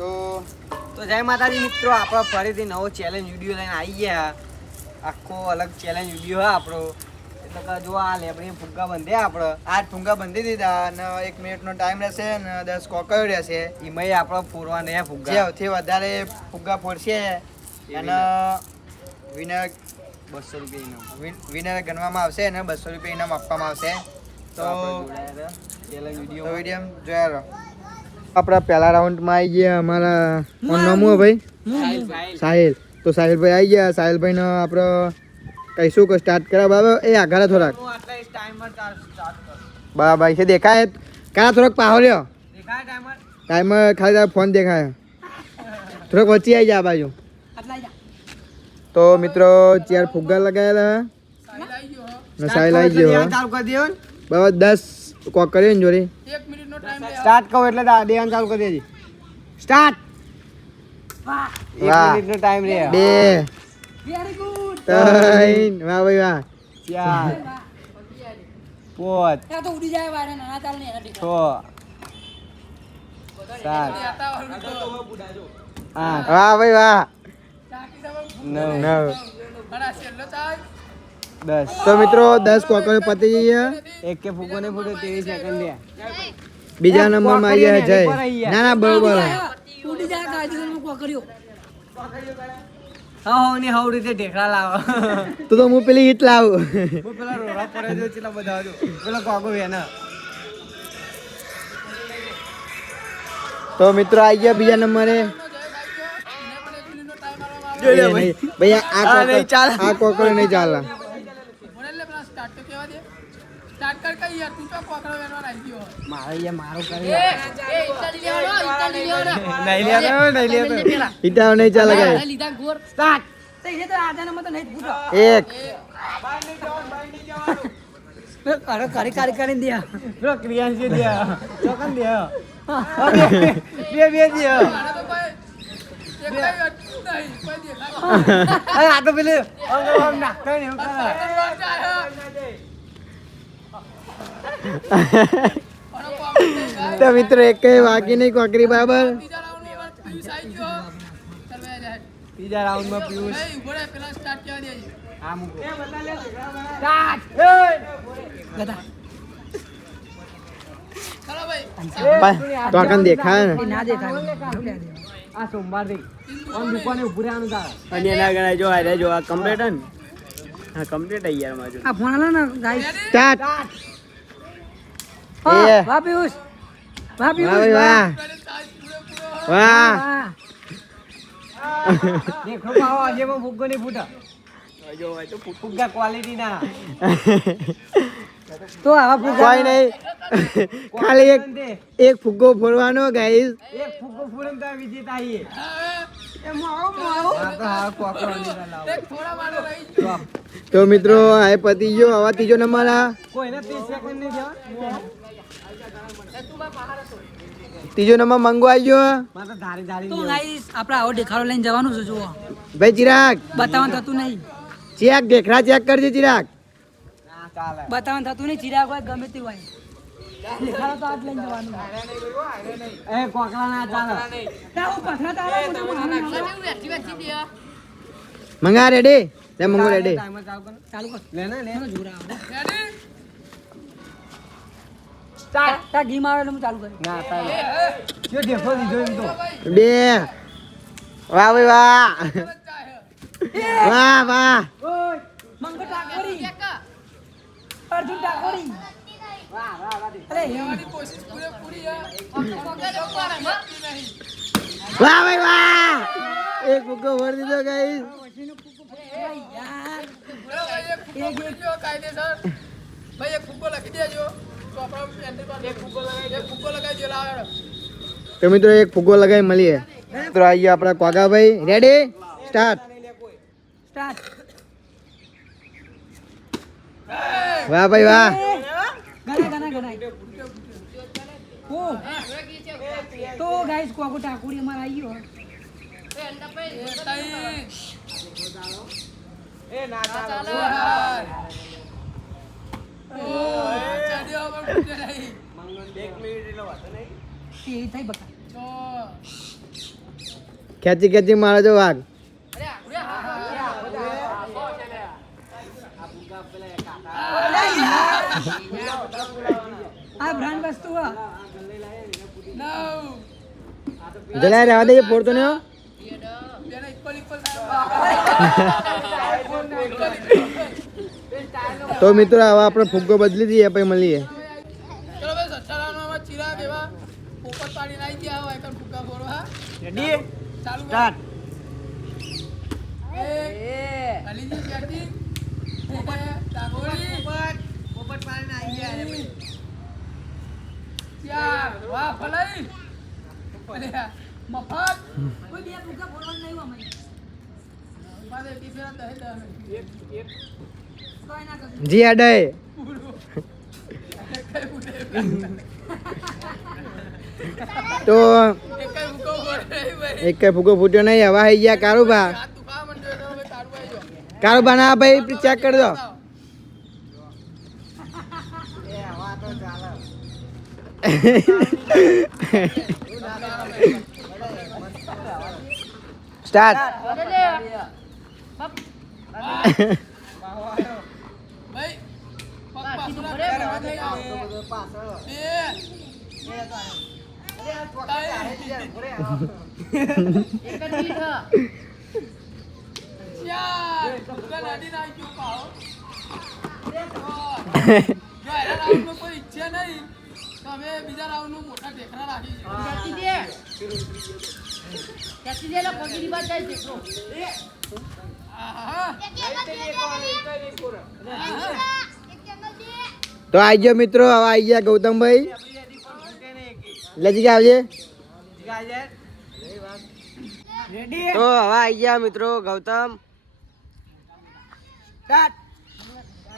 તો જય માતાજી મિત્રો, આપણો ફરીથી નવો ચેલેન્જ વિડીયો લઈને આવી ગયા. આખો અલગ ચેલેન્જ વિડીયો હા આપણો. એટલે કે જો આ લેબડી ફુગ્ગા બંધ્યા આપણે. આ ફુગ્ગા બંધી દીધા અને 1 મિનિટનો ટાઈમ રહેશે અને 10 કોકર રહેશે. એમાંય આપણે ફોરવા નહીં ફુગ્ગા. જે સૌથી વધારે ફુગ્ગા ફોડશે અને વિનર 200 રૂપિયા ઇનામ. વિનર ગણવામાં આવશે અને 200 રૂપિયા ઇનામ આપવામાં આવશે. તો ચેલેન્જ વિડીયો જોયા રહો. આપણા પહેલા રાઉન્ડમાં આવી ગયા અમારા કોણ નામ હો ભાઈ? સાહિલ. તો સાહિલભાઈ આવી ગયા. સાહિલભાઈને આપણે કહીશું કે સ્ટાર્ટ કરા બાબા. એ આગળ થોડાક ભાઈ છે દેખાય કાં થોડોક પાહો લ્યો. ટાઈમર ખાલી ફોન દેખાય. થોડોક વચ્ચે આવી જાય આ બાજુ. તો મિત્રો 4 ફુગ્ગા લગાવેલા સાહિલ આવી ગયો. બાબા 10 કોક કર્યો ને જોડી. સ્ટાર્ટ કહો એટલે દેવાનું ચાલુ કરી દેજી. સ્ટાર્ટ. 1 મિનિટનો ટાઈમ રે. 2 વેરી ગુડ 3 વાહ ભાઈ વાહ 4 5 આ તો ઉડી જાય વારે ના ચાલ ને 6 7 8 વાહ ભાઈ વાહ 9 10. તો મિત્રો 10 કોકર પતી જઈએ. એક કે ફૂગો ને ફૂટે 23 સેકન્ડ લે. બીજા નંબરમાં આવી ગયા જય. ના ના બરોબર ઉડી જાય ગાડીમાં કોકર્યો. હા ની હાવ રીતે ઢેકડા લાવો. તો હું પેલી ઈટ લાવું. હું પેલા રોડા પડે જો ચલા બધા જો પેલા કોકો વેના. તો મિત્રો આવી ગયા બીજા નંબરે. ભૈયા આ કોકર નહીં ચાલે. તો મિત્રો એક વાગી નહીં કોકરી બરાબર. ત્રીજા રાઉન્ડમાં પિયુષ દેખાય આ સોમવાર દુકાને ઉભું રહેવાનું તારે. અને એના ગણાય જો આ જો આ કમ્પ્લીટ ને. હા કમ્પ્લીટ આવી યાર માજો. આ ફોન આલો ને ગાઈસ. સ્ટાર્ટ. વાહ પિયુષ. વાહ પિયુષ વાહ. વાહ. દેખો પાવો આજે માં ફુગ્ગો નહીં ફૂટા. જો આ તો ફુગ્ગા ક્વોલિટી ના. તો આવા ફુગ્ગા કોઈ નહીં. ખાલી એક ફુગ્ગો ફોડવાનો ગાઈસ. એક ફુગ્ગો ફોડન તો વિજેતા આઈએ. તો મિત્રો આ પતી ગયો. હવે ત્રીજો નંબર આ કોઈને 30 સેકન્ડ નહીં થયો. ત્રીજો નંબર મંગો આવી ગયો. તો ગાઈસ આપણે આવો દેખાડો લઈને જવાનું છે. જુઓ ભાઈ ચિરાગ બતાવવાનું થતું નહીં. ચેક દેખરા ચેક કરજે ચિરાગ. બતાવવાનું થતું નહીં. ચિરાગ હોય ગમે તે હોય દેખાડો તો આજ લઈને જવાનું. એ કોકડા ના ચાલે. મંગા રેડી. લે મંગો રેડી. ચાલુ કર. લે ને લે જોરા રેડી. સ્ટાર્ટ. તા ગી મારે એટલે હું ચાલુ કરી. ના તાલે કે દેખો દીધો એમ તો. 2 વાહ ભાઈ વાહ. વાહ વાહ. ઓય મંગો ટાકોરી. અર્જુન ટાકોરી. વાહ વાહ વાહ. અરે એવાની કોશિશ પૂરી હે. વાહ ભાઈ વાહ. એક ફુગ્ગો ભર દીધો ગાઈસ. યાર એક કાયદેસર ભાઈ એક ફુગ્ગો લખી દેજો. તો આપણે એન્ટ્રી પર એક ફુગ્ગો લગાવી દે લાવ. તો મિત્રો એક ફુગ્ગો લગાવી મળીએ. તો આઈએ આપણા કોગાભાઈ. Ready start. સ્ટાર્ટ. વાહ ભાઈ વાહ. તો ગાઈસ કોકો ટાકુડી અમાર આવી ગયો. એ ના ચાલે. ઓ ચાડ્યો પર પૂછે નહીં. મંગન 1 મિનિટ એટલે વાત નહીં. એ થઈ બકા. તો ખેંચી ખેંચી મારે જો વાઘ. આ બ્રાન્ડ વસ્તુ જલાય રહેવા દે પોડતો ને. તો મિત્રો હવે આપણે ફુગ્ગો બદલી દઈએ પછી મળીએ. ચલો ભાઈ સચ્ચારામાં ચિરાગ એવા પોપટ પાડી નાખી ગયા હોય કર ફુગ્ગા ફોડવા. રેડી ચાલુ સ્ટાર્ટ. અલીજી શેઠી પોપટ ડાગોરી પોપટ પાડીને આવી ગયા રે ભાઈ. ચાર વાહ ફલાઈ અરે મફત કોઈ બે ફુગ્ગા ફોડવાનું નહીં અમે મારે ટીફેરા દહે દહે એક કોઈ ના કર જી અડે તો એક કઈ ફુગ્ગો ફૂટ્યો નહીં. હવા આવી ગયા કારુબા. કારુબા ના ભાઈ ચેક કરી દો. એ હવા તો ચાલે. સ્ટાર્ટ. ભાઈ પાછળ. કોઈ ઈચ્છા નહીં તો અમે બીજા રાઉન્ડ નું મોટા ઢેકરા તો આવી ગયો મિત્રો. હવે આવી ગયા ગૌતમભાઈ. લજી ગયા આવજે. રેડી તો હવે આવી ગયા મિત્રો ગૌતમ. સ્ટાર્ટ.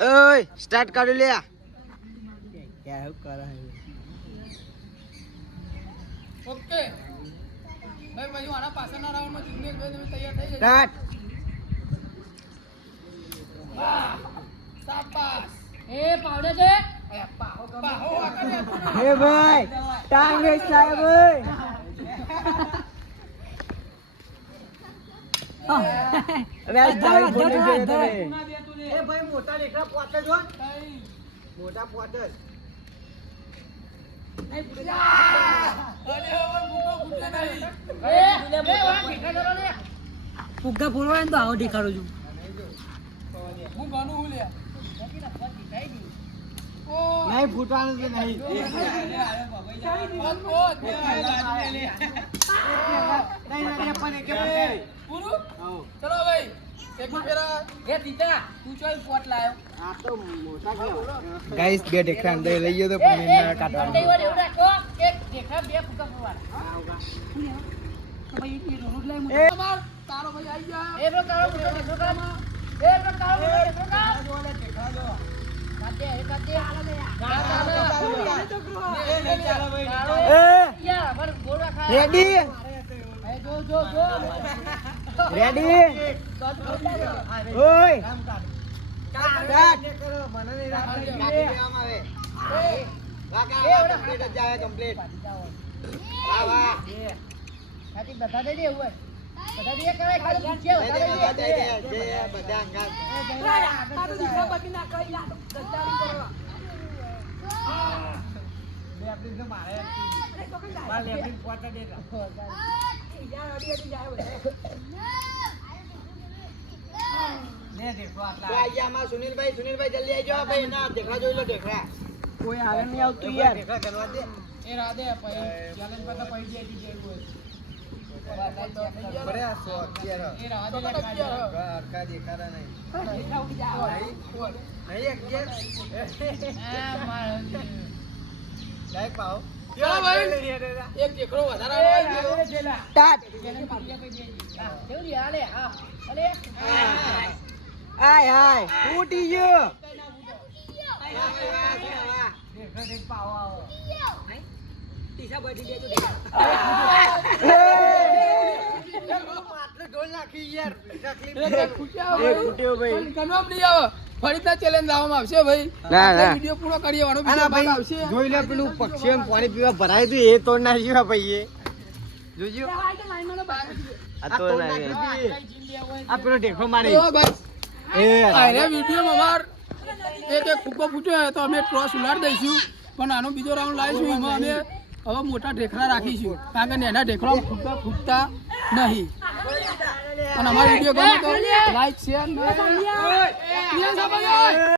ઓય સ્ટાર્ટ કાઢી લે. ઓકે ભાઈ ભાઈ આના પાછળના રાઉન્ડમાં જિગ્નેશભાઈ તમે તૈયાર થઈ જજો. સ્ટાર્ટ. શાબાશ એ પાવડે છે પાહો આગળ હે ભાઈ ટાંગ રે સાહેબ ભાઈ. અરે ભાઈ બોલી ગયો તમે. એ ભાઈ મોટા લેખા પોતે જો. મોટા પોતે. અરે હવે ભૂકો ભૂકે નહીં ફુગ્ગા ફોડવા તો આવો દેખાડું છું. હું ગણું હું લે ઓ નહીં ફૂટવાનું છે નહીં. પૂરું ચલો ભાઈ એક ફેરા એ ટીચા તું ચોઈ પોટ લાયો આ તો મોટા કેવા. ગાઈસ બે ઢેકરા અંદર લઈ ગયો તો પણ એને કાઢવાનો. તમાર તારો ભાઈ આવી ગયા રેડી રેડી. ઓય સ્ટાર્ટ. મને નહીં રાખવાનું. કાઢી દેવામાં આવે. વાહ કમ્પ્લીટ જ જાય કમ્પ્લીટ. વાહ વાહ. બધા દે એવું બધા દે કરાય ખાલી પૂછે દે દે બધા દે દે જે બધા અંગાત. લેફ્ટ તો મારે માર લેફ્ટ પોતા દે. લે દેખો આટલા. આ આમાં સુનિલભાઈ જલ્દી આવી જાઓ ભાઈ. ના દેખરા જોઈ લો દેખરા. કોઈ આવે નહીં આવતું યાર. દેખરા કરવા દે. એ રાધે પછી ચેલેન્જ પર તો પડી જાય જેવું બરે આ સો અત્યારે. એ રાધે અડકા દેખાતા નહીં. નહીં 11. લાઈક પાઓ. ચલો ભાઈ એક ટેકરો વધારે આવ્યો સ્ટાર્ટ. કેવડી હાલે હા અલે આય હાય ફૂટી ગયો. દેખરા દેખ પાઓ આવો. ઢોલ નાખી યાર. ફૂટ્યો ભાઈ. કન્ફર્મ નહીં આવે ફરીથી ચેલેન્જ લાવવામાં આવશે ભાઈ ના, ના. વિડિયો પૂરો કરીએ વાળો આના બીજો ભાગ ભાઈ આવશે જોઈ લે પેલું પક્ષીઓને પાણી પીવા ભરાય હતું એ તોડ નાખ્યું ભાઈ. જોજો આ તો લાઈનમાં બાર આ તો નહીં આ પેલો ઢેફો મારી તો ભાઈ અરે વિડીયો અમાર એક ફુગ્ગો ફૂટ્યો તો અમે ક્રોસ ઉલાડ દઈશું પણ આનો બીજો રાઉન્ડ લાવીશું એમાં અમે હવે મોટા ઢેખલા રાખીશું કારણ કે નાના ઢેખલા ફુગ્ગા ફૂટતા નહીં અને અમારો વિડીયો ગમે તો લાઈક શેર